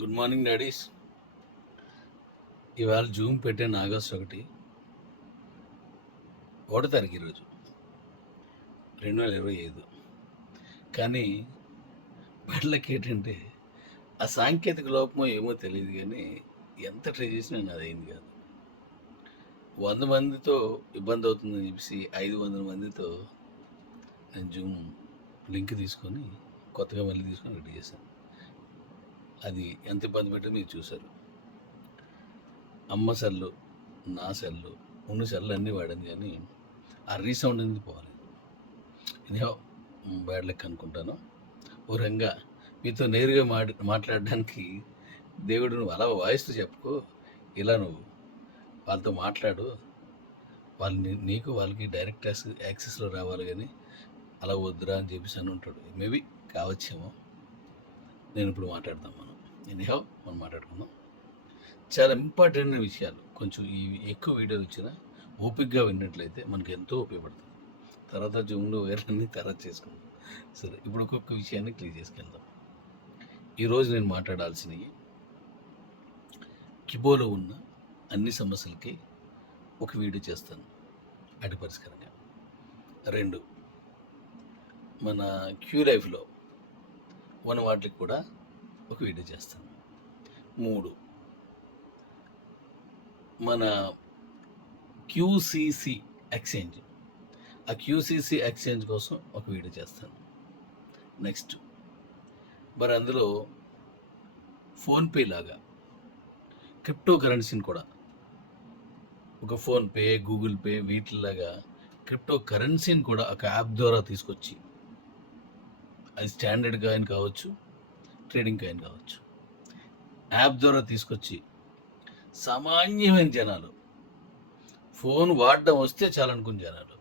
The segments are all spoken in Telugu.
గుడ్ మార్నింగ్ డాడీస్ ఇవాళ జూమ్ పెట్టాను ఆగస్ట్ ఒకటి. ఒకటో తారీఖు ఈరోజు. రెండు వేల ఇరవై ఐదు. కానీ బిడ్డలకి ఏంటంటే ఆ సాంకేతిక లోపమో ఏమో తెలియదు కానీ ఎంత ట్రై చేసినా నాది అయింది కాదు. వంద మందితో ఇబ్బంది అవుతుందని చెప్పేసి ఐదు వందల మందితో నేను జూమ్ లింక్ తీసుకొని కొత్తగా మళ్ళీ తీసుకొని రెడీ చేశాను. అది ఎంత ఇబ్బంది పెట్టో మీరు చూశారు. అమ్మ సెల్లు నా సెల్లు ఉన్న సెల్లు అన్నీ వాడాను కానీ ఆ రీసౌండ్ అనేది పోవాలి? ఇదే బ్యాడ్ లెక్క అనుకుంటాను. ఓ రంగా మీతో నేరుగా మాట్ మాట్లాడడానికి దేవుడు నువ్వు అలా వాయిస్తూ చెప్పుకో ఇలా నువ్వు వాళ్ళతో మాట్లాడు. వాళ్ళని నీకు వాళ్ళకి డైరెక్ట్ యాక్సెస్లో రావాలి కానీ అలా వద్దురా అని చెప్పేసి అని ఉంటాడు. మేబీ కావచ్చేమో. నేను ఇప్పుడు మాట్లాడదాం మనం. ఎనీహౌ మనం మాట్లాడుకుందాం. చాలా ఇంపార్టెంట్ విషయాలు. కొంచెం ఈ ఎక్కువ వీడియోలు ఇచ్చిన ఓపిక్గా విన్నట్లయితే మనకు ఎంతో ఉపయోగపడుతుంది. తర్వాత జూమ్లో వేరన్నీ తర్వాత చేసుకుందాం. సరే ఇప్పుడు ఒక్కొక్క విషయాన్ని క్లియర్ చేసుకెళ్దాం. ఈరోజు నేను మాట్లాడాల్సినవి కిబోలో ఉన్న అన్ని సమస్యలకి ఒక వీడియో చేస్తాను. అటు పరిష్కారంగా. రెండు మన క్యూ లైఫ్లో ఉన్న వాటికి కూడా ఒక వీడియో చేస్తాను. మూడు. మన క్యూసీసీ ఎక్స్చేంజ్. ఆ క్యూసీసీ ఎక్స్చేంజ్ కోసం ఒక వీడియో చేస్తాను. నెక్స్ట్. మరి అందులో ఫోన్పే లాగా క్రిప్టో కరెన్సీని కూడా ఒక ఫోన్పే గూగుల్ పే వీటిలాగా క్రిప్టో కరెన్సీని కూడా ఒక యాప్ ద్వారా తీసుకొచ్చి అది స్టాండర్డ్ కాయిన్ కావచ్చు ట్రేడింగ్ కాయిన్ కావచ్చు. యాప్ ద్వారా తీసుకొచ్చి సామాన్యమైన జనాలు ఫోన్ వాడడం వస్తే చాలనుకుని జనాలు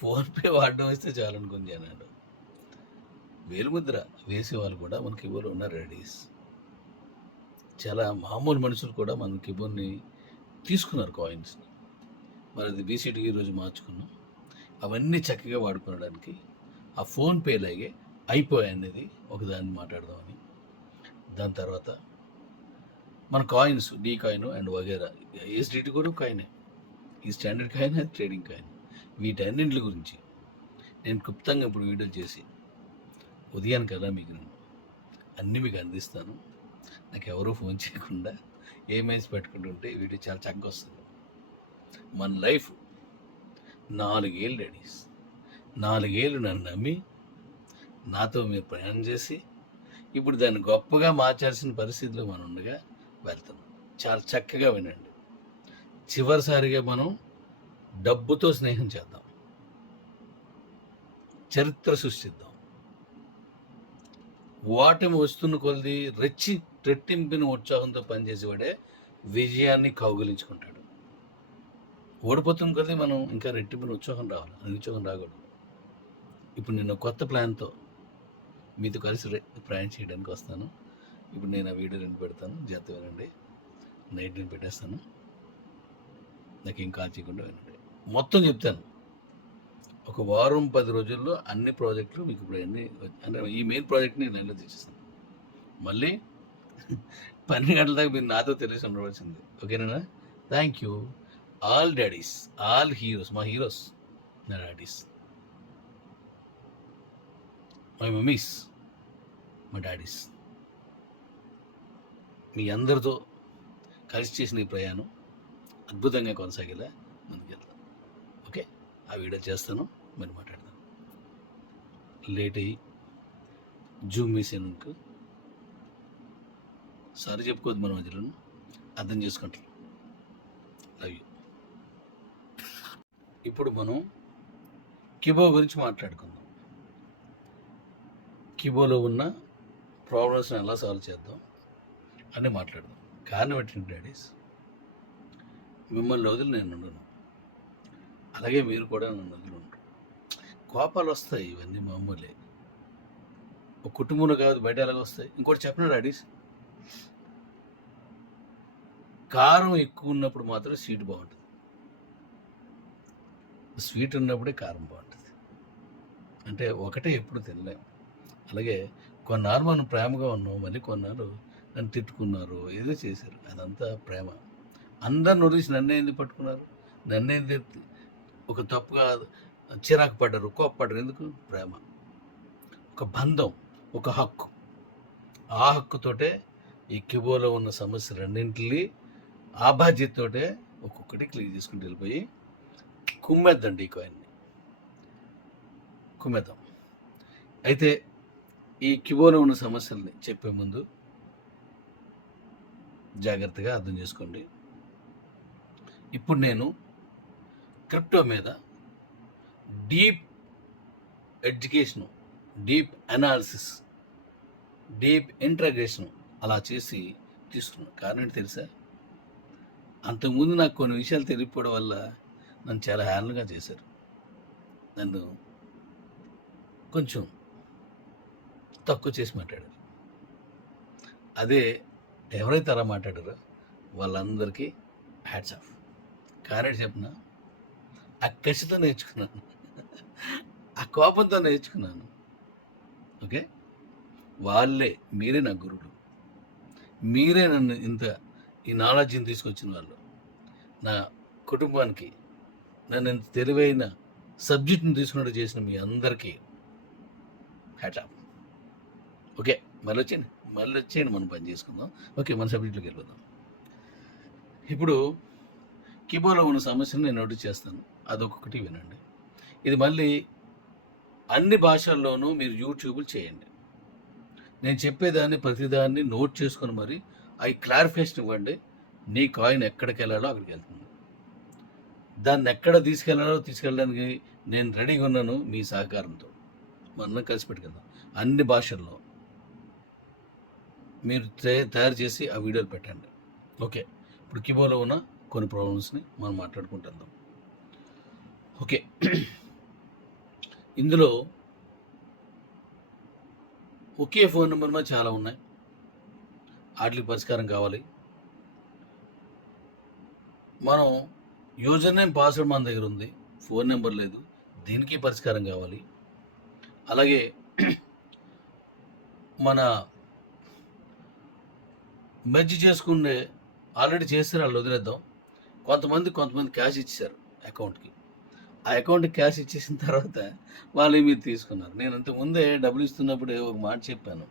ఫోన్పే వాడడం వస్తే చాలనుకుని జనాలు వేలుముద్ర వేసే వాళ్ళు కూడా మన కిబోర్లో ఉన్నారు రెడీస్. చాలా మామూలు మనుషులు కూడా మన కిబోర్ని తీసుకున్నారు కాయిన్స్ని మరి అది బీసీటీ ఈరోజు మార్చుకున్నాం. అవన్నీ చక్కగా వాడుకోవడానికి ఆ ఫోన్పే లాగే అయిపోయాయి అనేది ఒకదాన్ని మాట్లాడదామని దాని తర్వాత మన కాయిన్స్ డీ కాయిన్ అండ్ వగేరా ఏస్డిటి కూడా కాయినే ఈ స్టాండర్డ్ కాయిన్ అది ట్రేడింగ్ కాయిన్ వీటన్నింటి గురించి నేను క్లుప్తంగా ఇప్పుడు వీడియోలు చేసి ఉదయానికి కదా మీకు అన్నీ మీకు అందిస్తాను. నాకు ఎవరూ ఫోన్ చేయకుండా ఏమైనా పెట్టుకుంటుంటే వీడియో చాలా చక్కగా వస్తుంది. మన లైఫ్ నాలుగేళ్ళు డాడీస్ నాలుగేళ్ళు నన్ను నమ్మి నాతో మీరు ప్రయాణం చేసి ఇప్పుడు దాన్ని గొప్పగా మార్చాల్సిన పరిస్థితిలో మనం ఉండగా వెళ్తున్నాం చాలా చక్కగా వినండి. చివరిసారిగా మనం డబ్బుతో స్నేహం చేద్దాం. చరిత్ర సృష్టిద్దాం. ఓటమి వస్తున్న కొలది రెచ్చి రెట్టింపిన ఉత్సాహంతో పనిచేసేవాడే విజయాన్ని కౌగులించుకుంటాడు. ఓడిపోతున్న కొద్దీ మనం ఇంకా రెట్టింపిన ఉత్సాహం రావాలి ఉత్సాహం రాకూడదు. ఇప్పుడు నిన్న కొత్త ప్లాన్తో మీతో కలిసి ప్రయాణం చేయడానికి వస్తాను. ఇప్పుడు నేను ఆ వీడియో రెండు పెడతాను. జాగ్రత్త వినండి. నైట్ నేను పెట్టేస్తాను. నాకు ఏం కాల్ చేయకుండా వినండి. మొత్తం చెప్తాను. ఒక వారం పది రోజుల్లో అన్ని ప్రాజెక్టులు మీకు ఇప్పుడు అన్ని అంటే ఈ మెయిన్ ప్రాజెక్ట్ని నేను నెలలో తెచ్చిస్తాను మళ్ళీ పన్నెండు గంటల దాకా మీరు నాతో తెలిసి ఉండవలసింది. ఓకేనా? Thank you. All daddies. All heroes. మా హీరోస్. నా డాడీస్. మై మమ్మీస్ మా డాడీస్. మీ అందరితో కలిసి చేసిన ఈ ప్రయాణం అద్భుతంగా కొనసాగేలా ముందుకెళ్తాం ఓకే? ఆ వీడియో చేస్తాను మరి మాట్లాడదాం. లేట్ అయ్యి జూమ్ వేసానుకు సారీ చెప్పుకోవద్దు మన మధ్యలో అర్థం చేసుకుంటాం. Love you. ఇప్పుడు మనం కిబో గురించి మాట్లాడుకుందాం. కిబోలో ఉన్న ప్రాబ్లమ్స్ని ఎలా సాల్వ్ చేద్దాం అని మాట్లాడదాం. కారణం ఏంటంటే డాడీస్ మిమ్మల్ని వదిలి నేను ఉండను. అలాగే మీరు కూడా నన్ను వదిలి ఉండరు. కోపాలు వస్తాయి ఇవన్నీ మామూలే. ఒక కుటుంబంలో కాదు బయట ఎలాగ వస్తాయి. ఇంకోటి చెప్పిన డాడీస్? కారం ఎక్కువ ఉన్నప్పుడు మాత్రం స్వీట్ బాగుంటుంది. స్వీట్ ఉన్నప్పుడే కారం బాగుంటుంది. అంటే ఒకటే ఎప్పుడు తినలేము. అలాగే కొన్నాళ్ళు మనం ప్రేమగా ఉన్నాం మళ్ళీ కొన్నాళ్ళు నన్ను తిట్టుకున్నారు ఏదో చేశారు. అదంతా ప్రేమ. అందరిని వదిలేసి నన్నే ఎందుకు పట్టుకున్నారు? నన్నే ఒక తప్పుగా చిరాకు పడ్డారు కోప్పడ్డారు ఎందుకు? ప్రేమ. ఒక బంధం ఒక హక్కు. ఆ హక్కుతోటే ఈ కిబోలో ఉన్న సమస్య రెండింటిని ఆ బాధ్యతతోటే ఒక్కొక్కటి క్లియర్ చేసుకుంటూ వెళ్ళిపోయి కుమ్మేద్దండి ఈ కాయిన్ని కుమ్మేద్దాం. అయితే ఈ కిబోలో ఉన్న సమస్యల్ని చెప్పే ముందు జాగ్రత్తగా అర్థం చేసుకోండి. ఇప్పుడు నేను క్రిప్టో మీద deep education deep analysis deep interrogation అలా చేసి తీసుకున్నాను. కారణం తెలుసా? అంతకుముందు నాకు కొన్ని విషయాలు తెలియకపోవడం వల్ల నన్ను చాలా హ్యాండ్గా చేశారు. నన్ను కొంచెం తక్కువ చేసి మాట్లాడారు. అదే ఎవరైతే అలా మాట్లాడారో వాళ్ళందరికీ హ్యాట్స్ ఆఫ్ కారణం చెప్పిన? ఆ కసితో నేర్చుకున్నాను. ఆ కోపంతో నేర్చుకున్నాను. ఓకే? వాళ్ళే మీరే నా గురువులు. మీరే నన్ను ఇంత ఈ నాలెడ్జ్ని తీసుకొచ్చిన వాళ్ళు. నా కుటుంబానికి నన్ను ఇంత తెలివైన సబ్జెక్ట్ని తీసుకున్నట్టు చేసిన మీ అందరికీ హ్యాట్ ఆఫ్ ఓకే మళ్ళీ వచ్చేయండి మళ్ళీ వచ్చేయండి మనం పని చేసుకుందాం. ఓకే మన సబ్జెక్టులోకి వెళ్ళిపోదాం. ఇప్పుడు కీబోర్డ్లో ఉన్న సమస్యను నేను నోటీస్ చేస్తాను. అదొకటి వినండి. ఇది మళ్ళీ అన్ని భాషల్లోనూ మీరు యూట్యూబ్లు చేయండి. నేను చెప్పేదాన్ని ప్రతిదాన్ని నోట్ చేసుకొని మరి అవి క్లారిఫికేషన్ ఇవ్వండి నీ కాయిన్ ఎక్కడికి వెళ్ళాలో అక్కడికి వెళ్తుంది. దాన్ని ఎక్కడ తీసుకెళ్ళాలో తీసుకెళ్ళడానికి నేను రెడీగా ఉన్నాను మీ సహకారంతో. మనం కలిసి పెట్టుకుందాం. అన్ని భాషల్లో. మీరు తయ- తయారు చేసి ఆ వీడియోలు పెట్టండి. ఓకే. ఇప్పుడు కిబోలో ఉన్న కొన్ని ప్రాబ్లమ్స్ని మనం మాట్లాడుకుంటుందాం ఓకే. ఇందులో ఒకే ఫోన్ నెంబర్ మీద చాలా ఉన్నాయి. వాటికి పరిష్కారం కావాలి. మనం యూజర్ నేమ్ పాస్వర్డ్ మన దగ్గర ఉంది. ఫోన్ నెంబర్ లేదు. దీనికి పరిష్కారం కావాలి. అలాగే మన మెర్జ్ చేసుకునే ఆల్రెడీ చేస్తారు వాళ్ళు వదిలేద్దాం. కొంతమంది కొంతమంది క్యాష్ ఇచ్చారు అకౌంట్కి. ఆ అకౌంట్కి క్యాష్ ఇచ్చేసిన తర్వాత వాళ్ళు మీరు తీసుకున్నారు. నేను అంత ముందే డబ్బులు ఇస్తున్నప్పుడు ఒక మాట చెప్పాను.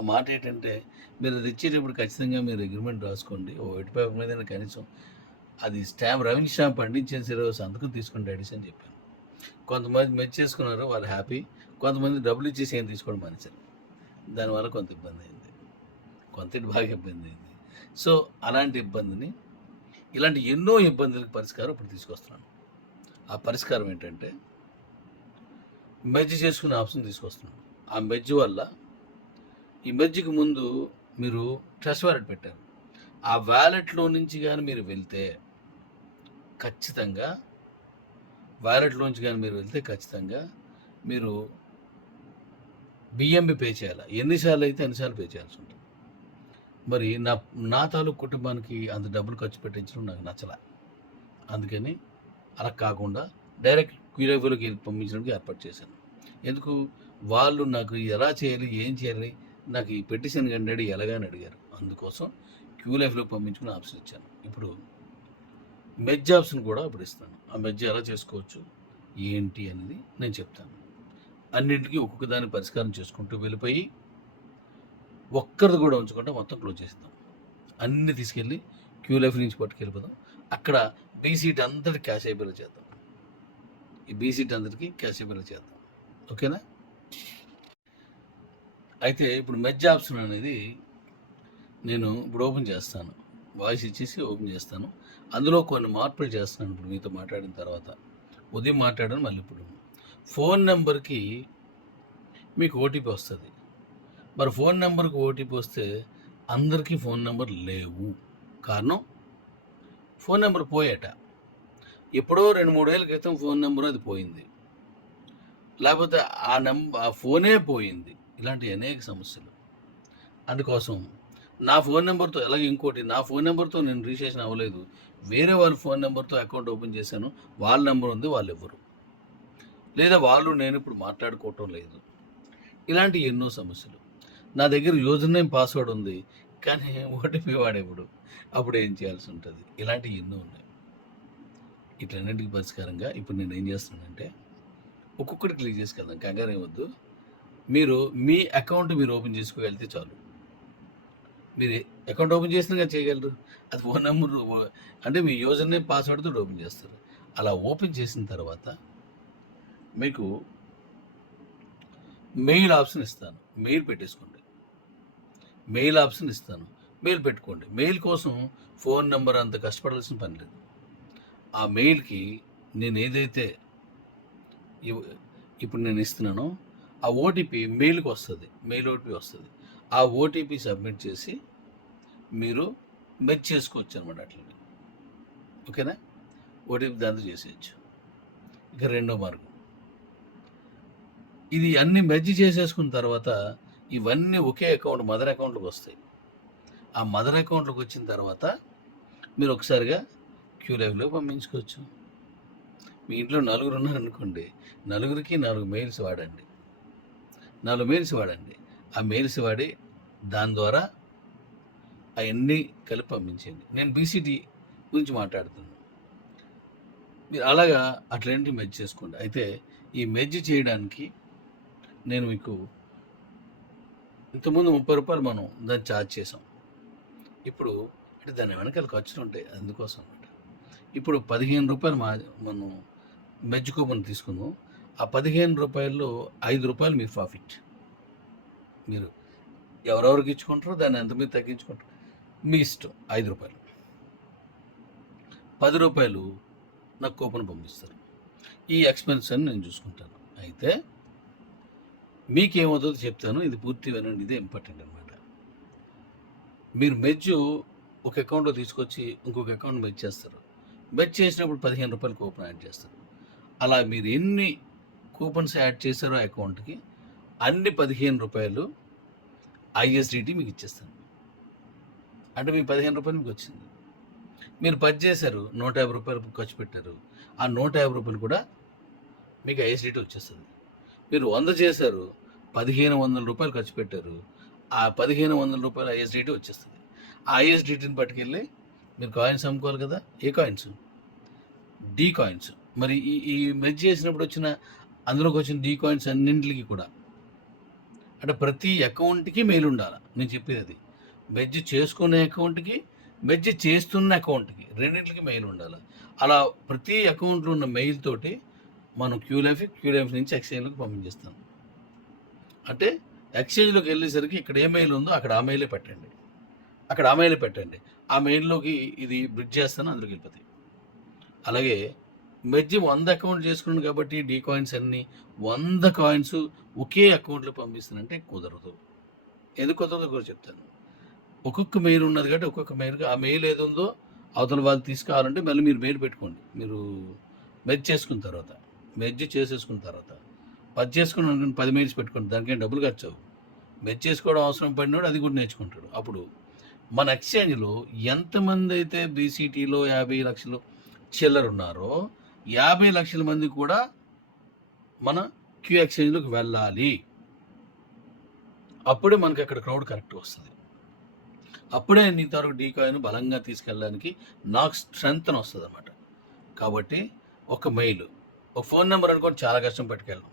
ఆ మాట ఏంటంటే మీరు అది ఇచ్చేటప్పుడు ఖచ్చితంగా మీరు అగ్రిమెంట్ రాసుకోండి. ఓ ఎటు పేపర్ మీద కనీసం అది స్టాంప్ రెవెన్యూ స్టాంప్ పండించేసి రోజు సంతకం తీసుకుని రెడీస్ అని చెప్పాను. కొంతమంది మెచ్చేసుకున్నారు వాళ్ళు హ్యాపీ. కొంతమంది డబ్బులు ఇచ్చేసి ఏం తీసుకోవడం మానేశారు. దానివల్ల కొంత ఇబ్బంది అయింది. కొంత బాగా ఇబ్బంది అయింది. సో అలాంటి ఇబ్బందిని ఇలాంటి ఎన్నో ఇబ్బందులకు పరిష్కారం ఇప్పుడు తీసుకొస్తున్నాను. ఆ పరిష్కారం ఏంటంటే మెర్జ్ చేసుకునే ఆప్షన్ తీసుకొస్తున్నాను. ఆ మెర్జ్ వల్ల ఈ మెర్జ్కి ముందు మీరు ట్రస్ట్ వ్యాలెట్ పెట్టారు. ఆ వ్యాలెట్లో నుంచి కానీ మీరు వెళ్తే ఖచ్చితంగా వ్యాలెట్లోంచి కానీ మీరు వెళ్తే ఖచ్చితంగా మీరు బిఎంబి పే చేయాలి? ఎన్నిసార్లు అయితే అన్నిసార్లు పే చేయాల్సి ఉంటుంది? మరి నా నా తాలూకు కుటుంబానికి అంత డబ్బులు ఖర్చు పెట్టించడం నాకు నచ్చలే. అందుకని అలా కాకుండా డైరెక్ట్ క్యూరేఫోలోకి పంపించడానికి ఏర్పాటు చేశాను. ఎందుకు? వాళ్ళు నాకు ఎలా చేయాలి ఏం చేయాలి నాకు ఈ పెటిషన్ కండి ఎలాగని అడిగారు. అందుకోసం క్యూ లైఫ్లో పంపించుకుని ఆప్షన్ ఇచ్చాను ఇప్పుడు మెజ్ ఆప్షన్ కూడా అప్పుడు ఇస్తాను. ఆ మెజ్ ఎలా చేసుకోవచ్చు ఏంటి అనేది నేను చెప్తాను. అన్నింటికి ఒక్కొక్క దాన్ని పరిష్కారం చేసుకుంటూ వెళ్ళిపోయి ఒక్కరిది కూడా ఉంచకుండా మొత్తం క్లోజ్ చేస్తాం అన్ని తీసుకెళ్ళి క్యూ లైఫ్ నుంచి పట్టుకెళ్ళిపోదాం. అక్కడ బీసీట్ అందరికి క్యాష్ అయిపోయేలా చేద్దాం. ఈ బీ సీట్ క్యాష్ అయిపోయేలా చేద్దాం. ఓకేనా? అయితే ఇప్పుడు మెజ్ ఆప్షన్ అనేది నేను ఇప్పుడు ఓపెన్ చేస్తాను. వాయిస్ ఇచ్చేసి ఓపెన్ చేస్తాను. అందులో కొన్ని మార్పులు చేస్తాను ఇప్పుడు మీతో మాట్లాడిన తర్వాత. ఉదయం మాట్లాడాను మళ్ళీ ఇప్పుడు. ఫోన్ నెంబర్కి మీకు ఓటీపీ వస్తుంది. మరి ఫోన్ నెంబర్కి ఓటీపీ వస్తే అందరికీ ఫోన్ నెంబర్ లేవు. కారణం? ఫోన్ నెంబర్ పోయేట. ఎప్పుడో రెండు మూడేళ్ళ క్రితం ఫోన్ నెంబర్ అది పోయింది. లేకపోతే ఆ నెంబర్ ఆ ఫోనే పోయింది. ఇలాంటి అనేక సమస్యలు. అందుకోసం నా ఫోన్ నెంబర్తో అలాగే ఇంకోటి నా ఫోన్ నెంబర్తో నేను రిజిస్ట్రేషన్ అవ్వలేదు. వేరే వాళ్ళ ఫోన్ నెంబర్తో అకౌంట్ ఓపెన్ చేశాను. వాళ్ళ నెంబర్ ఉంది వాళ్ళు ఎవరు లేదా వాళ్ళు నేను ఇప్పుడు మాట్లాడుకోవటం లేదు. ఇలాంటి ఎన్నో సమస్యలు. నా దగ్గర యూజర్ నేమ్ పాస్వర్డ్ ఉంది. కానీ ఓటీపీ వాడేప్పుడు. అప్పుడు ఏం చేయాల్సి ఉంటుంది? ఇలాంటివి ఎన్నో ఉన్నాయి. ఇట్లన్నింటికి పరిష్కారంగా ఇప్పుడు నేను ఏం చేస్తున్నానంటే ఒక్కొక్కటి క్లిక్ చేసుకెళ్దాం కంగారు ఏమొద్దు. మీరు మీ అకౌంట్ మీరు ఓపెన్ చేసుకోగలిగితే చాలు. మీరు అకౌంట్ ఓపెన్ చేసినాక చేయగలరు. అది ఫోన్ నెంబర్ అంటే మీ యూజర్ నేమ్ పాస్వర్డ్తో ఓపెన్ చేస్తారు. అలా ఓపెన్ చేసిన తర్వాత మీకు మెయిల్ ఆప్షన్ ఇస్తాను. మెయిల్ పెట్టేసుకోండి. మెయిల్ ఆప్షన్ ఇస్తాను. మెయిల్ పెట్టుకోండి. మెయిల్ కోసం ఫోన్ నెంబర్ అంత కష్టపడాల్సిన పని లేదు. ఆ మెయిల్కి నేను ఏదైతే ఇప్పుడు నేను ఇస్తున్నానో ఆ ఓటీపీ మెయిల్కి వస్తుంది. మెయిల్ ఓటీపీ వస్తుంది. ఆ ఓటీపీ సబ్మిట్ చేసి మీరు మెచ్ చేసుకోవచ్చు అనమాట అట్లనే. ఓకేనా? ఓటీపీ దాంతో చేసేయచ్చు. ఇక రెండో మార్గం. ఇది అన్ని మెర్జ్ చేసేసుకున్న తర్వాత ఇవన్నీ ఒకే అకౌంట్ మదర్ అకౌంట్లోకి వస్తాయి. ఆ మదర్ అకౌంట్లోకి వచ్చిన తర్వాత మీరు ఒకసారిగా క్యూ లైవ్లో పంపించుకోవచ్చు. మీ ఇంట్లో నలుగురు ఉన్నారనుకోండి నలుగురికి నాలుగు మెయిల్స్ వాడండి. నాలుగు మెయిల్స్ వాడండి. ఆ మెయిల్స్ వాడి దాని ద్వారా అవన్నీ కలిపి పంపించండి నేను బీసీటీ గురించి మాట్లాడుతున్నాను. మీరు అలాగా అట్లాంటి మెజ్ చేసుకోండి. అయితే ఈ మెజ్ చేయడానికి నేను మీకు ఇంతకుముందు ముప్పై రూపాయలు మనం దాన్ని ఛార్జ్ చేసాం. ఇప్పుడు అంటే దాని వెనకాల ఖర్చులు ఉంటాయి అందుకోసం అనమాట ఇప్పుడు పదిహేను రూపాయలు మా మనం మెజ్ కూపన్ తీసుకుందాం. ఆ పదిహేను రూపాయల్లో ఐదు రూపాయలు మీ ప్రాఫిట్ మీరు ఎవరెవరికి ఇచ్చుకుంటారో దాన్ని ఎంత మీరు తగ్గించుకుంటారు మీ ఇష్టం ఐదు రూపాయలు. పది రూపాయలు నాకు కూపన్ పంపిస్తారు. ఈ ఎక్స్పెన్స్ అని నేను చూసుకుంటాను. అయితే మీకేమవుతుందో చెప్తాను. ఇది పూర్తి వినండి. ఇదే ఇంపార్టెంట్ అనమాట మీరు మెజ్ ఒక అకౌంట్లో తీసుకొచ్చి ఇంకొక అకౌంట్ మెచ్ చేస్తారు. మెచ్ చేసినప్పుడు పదిహేను రూపాయలు కూపన్ యాడ్ చేస్తారు. అలా మీరు ఎన్ని కూపన్స్ యాడ్ చేశారో ఆ అకౌంట్కి అన్ని పదిహేను రూపాయలు ఐఎస్డిటీ మీకు ఇచ్చేస్తాను అంటే మీ పదిహేను రూపాయలు మీకు వచ్చింది. మీరు పది చేశారు నూట యాభై రూపాయలు ఖర్చు పెట్టారు. ఆ నూట యాభై రూపాయలు కూడా మీకు ఐఎస్డిటీ వచ్చేస్తుంది. మీరు వంద చేశారు పదిహేను వందల రూపాయలు ఖర్చు పెట్టారు. ఆ పదిహేను వందల రూపాయలు ఐఎస్డిటీ వచ్చేస్తుంది. ఆ ఐఎస్డిటీని పట్టుకెళ్ళి మీరు కాయిన్స్ అమ్ముకోవాలి కదా? ఏ కాయిన్స్? D coins. మరి ఈ ఈ మెర్జ్ చేసినప్పుడు వచ్చిన అందులోకి వచ్చిన డీ కాయిన్స్ అన్నింటికి కూడా అంటే ప్రతి అకౌంట్కి మెయిల్ ఉండాలి? నేను చెప్పేది అది. మెర్జ్ చేసుకునే అకౌంట్కి మెర్జ్ చేస్తున్న అకౌంట్కి రెండింటికి మెయిల్ ఉండాలి? అలా ప్రతి అకౌంట్లో ఉన్న మెయిల్ తోటి మనం క్యూలైఫ్ క్యూలైఫ్ నుంచి ఎక్స్చేంజ్లోకి పంపించేస్తాం. అంటే ఎక్స్చేంజ్లోకి వెళ్ళేసరికి ఇక్కడ ఏ మెయిల్ ఉందో అక్కడ ఆ మెయిలే పెట్టండి. అక్కడ ఆ మెయిలే పెట్టండి. ఆ మెయిల్లోకి ఇది బ్రిడ్జ్ చేస్తాను అందులోకి వెళ్ళిపోతాయి. అలాగే మెజ్జి వంద అకౌంట్ చేసుకున్నాను కాబట్టి డీ కాయిన్స్ అన్ని వంద కాయిన్స్ ఒకే అకౌంట్లో పంపిస్తానంటే కుదరదు. ఎందుకు కుదరదు కూడా చెప్తాను. ఒక్కొక్క మెయిల్ ఉన్నది కాబట్టి ఒక్కొక్క మెయిల్ ఆ మెయిల్ ఏది ఉందో అవతల వాళ్ళు తీసుకోవాలంటే మళ్ళీ మీరు మెయిల్ పెట్టుకోండి. మీరు మెచ్ చేసుకున్న తర్వాత. మెర్జ్ చేసేసుకున్న తర్వాత పది చేసుకుని అనుకుని పది మైల్స్ పెట్టుకుని దానికేం డబ్బులు ఖర్చు మెర్జ్ చేసుకోవడం అవసరం పడినాడు అది కూడా నేర్చుకుంటాడు. అప్పుడు మన ఎక్స్చేంజ్లో ఎంతమంది అయితే బీసీటీలో యాభై లక్షలు చిల్లర ఉన్నారో యాభై లక్షల మంది కూడా మన క్యూ ఎక్స్చేంజ్లోకి వెళ్ళాలి. అప్పుడే మనకి అక్కడ క్రౌడ్ కరెక్ట్ వస్తుంది. అప్పుడే నీ తరకు డీకాయిన్ బలంగా తీసుకెళ్ళడానికి నాకు స్ట్రెంగ్త్ వస్తుంది అనమాట కాబట్టి ఒక మెయిల్ ఒక ఫోన్ నెంబర్ అనుకోండి చాలా కష్టం పట్టుకెళ్ళాం.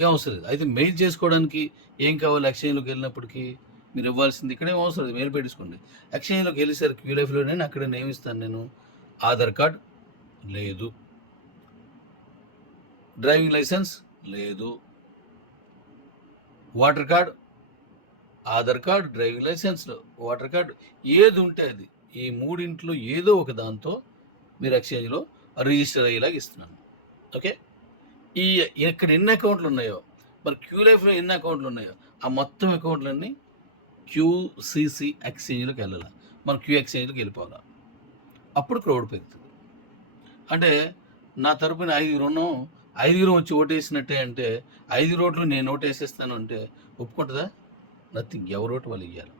ఏం అవసరం లేదు. అయితే మెయిల్ చేసుకోవడానికి ఏం కావాలి? ఎక్స్చేంజ్లోకి వెళ్ళినప్పటికీ మీరు ఇవ్వాల్సింది ఇక్కడేం అవసరం లేదు. మెయిల్ పెట్టించుకోండి ఎక్స్చేంజ్లోకి వెళ్ళేసరికి క్యూ లైఫ్లో నేను అక్కడ నియమిస్తాను నేను. ఆధార్ కార్డ్ లేదు. డ్రైవింగ్ లైసెన్స్ లేదు. Voter card Aadhaar card driving licence voter card ఏది ఉంటే అది. ఈ మూడింట్లో ఏదో ఒక దాంతో మీరు ఎక్స్చేంజ్లో రిజిస్టర్ అయ్యేలాగా ఇస్తున్నాను. ఓకే? ఈ ఇక్కడ ఎన్ని అకౌంట్లు ఉన్నాయో మరి క్యూ లైఫ్లో ఎన్ని అకౌంట్లు ఉన్నాయో ఆ మొత్తం అకౌంట్లన్నీ క్యూసీసీ ఎక్స్చేంజ్లోకి వెళ్ళాలి? మన క్యూ ఎక్స్చేంజ్లోకి వెళ్ళిపోవాలి? అప్పుడు క్రౌడ్ పెరుగుతుంది. అంటే నా తరపున ఐదుగురు ఉన్నాం. ఐదుగురు వచ్చి ఓటేసినట్టే అంటే ఐదు రోడ్లు నేను ఓటేసేస్తాను అంటే ఒప్పుకుంటుందా? నథింగ్. ఎవరు ఓటు వాళ్ళు ఇవ్వాలి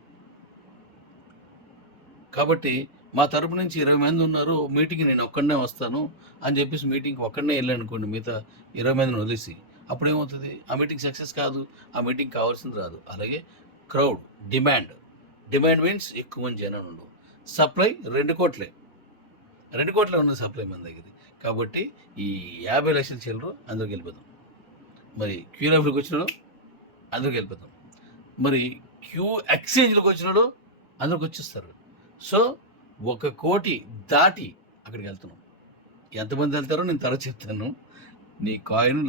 కాబట్టి మా తరపు నుంచి ఇరవై మంది ఉన్నారు మీటింగ్కి నేను ఒక్కడనే వస్తాను అని చెప్పేసి మీటింగ్కి ఒక్కడనే వెళ్ళనుకోండి మిగతా ఇరవై మందిని వదిలేసి. అప్పుడేమవుతుంది? ఆ మీటింగ్ సక్సెస్ కాదు ఆ మీటింగ్ కావాల్సింది రాదు. అలాగే క్రౌడ్ డిమాండ్. డిమాండ్ మీన్స్ ఎక్కువ మంది జనాలు ఉండవు. సప్లై రెండు కోట్లే. రెండు కోట్లే ఉన్నది సప్లై మన దగ్గర కాబట్టి ఈ యాభై లక్షల చిల్లరు అందరికి వెళ్ళిపోతాం. మరి క్యూరాఫ్లోకి వచ్చినాడు అందరికి వెళ్ళిపోతాం. మరి క్యూ ఎక్స్చేంజ్లోకి వచ్చినాడు అందరికి వచ్చేస్తారు. సో ఒక కోటి దాటి అక్కడికి వెళ్తున్నాం. ఎంతమంది వెళ్తారో నేను తర చెప్తాను. నీ కాయిన్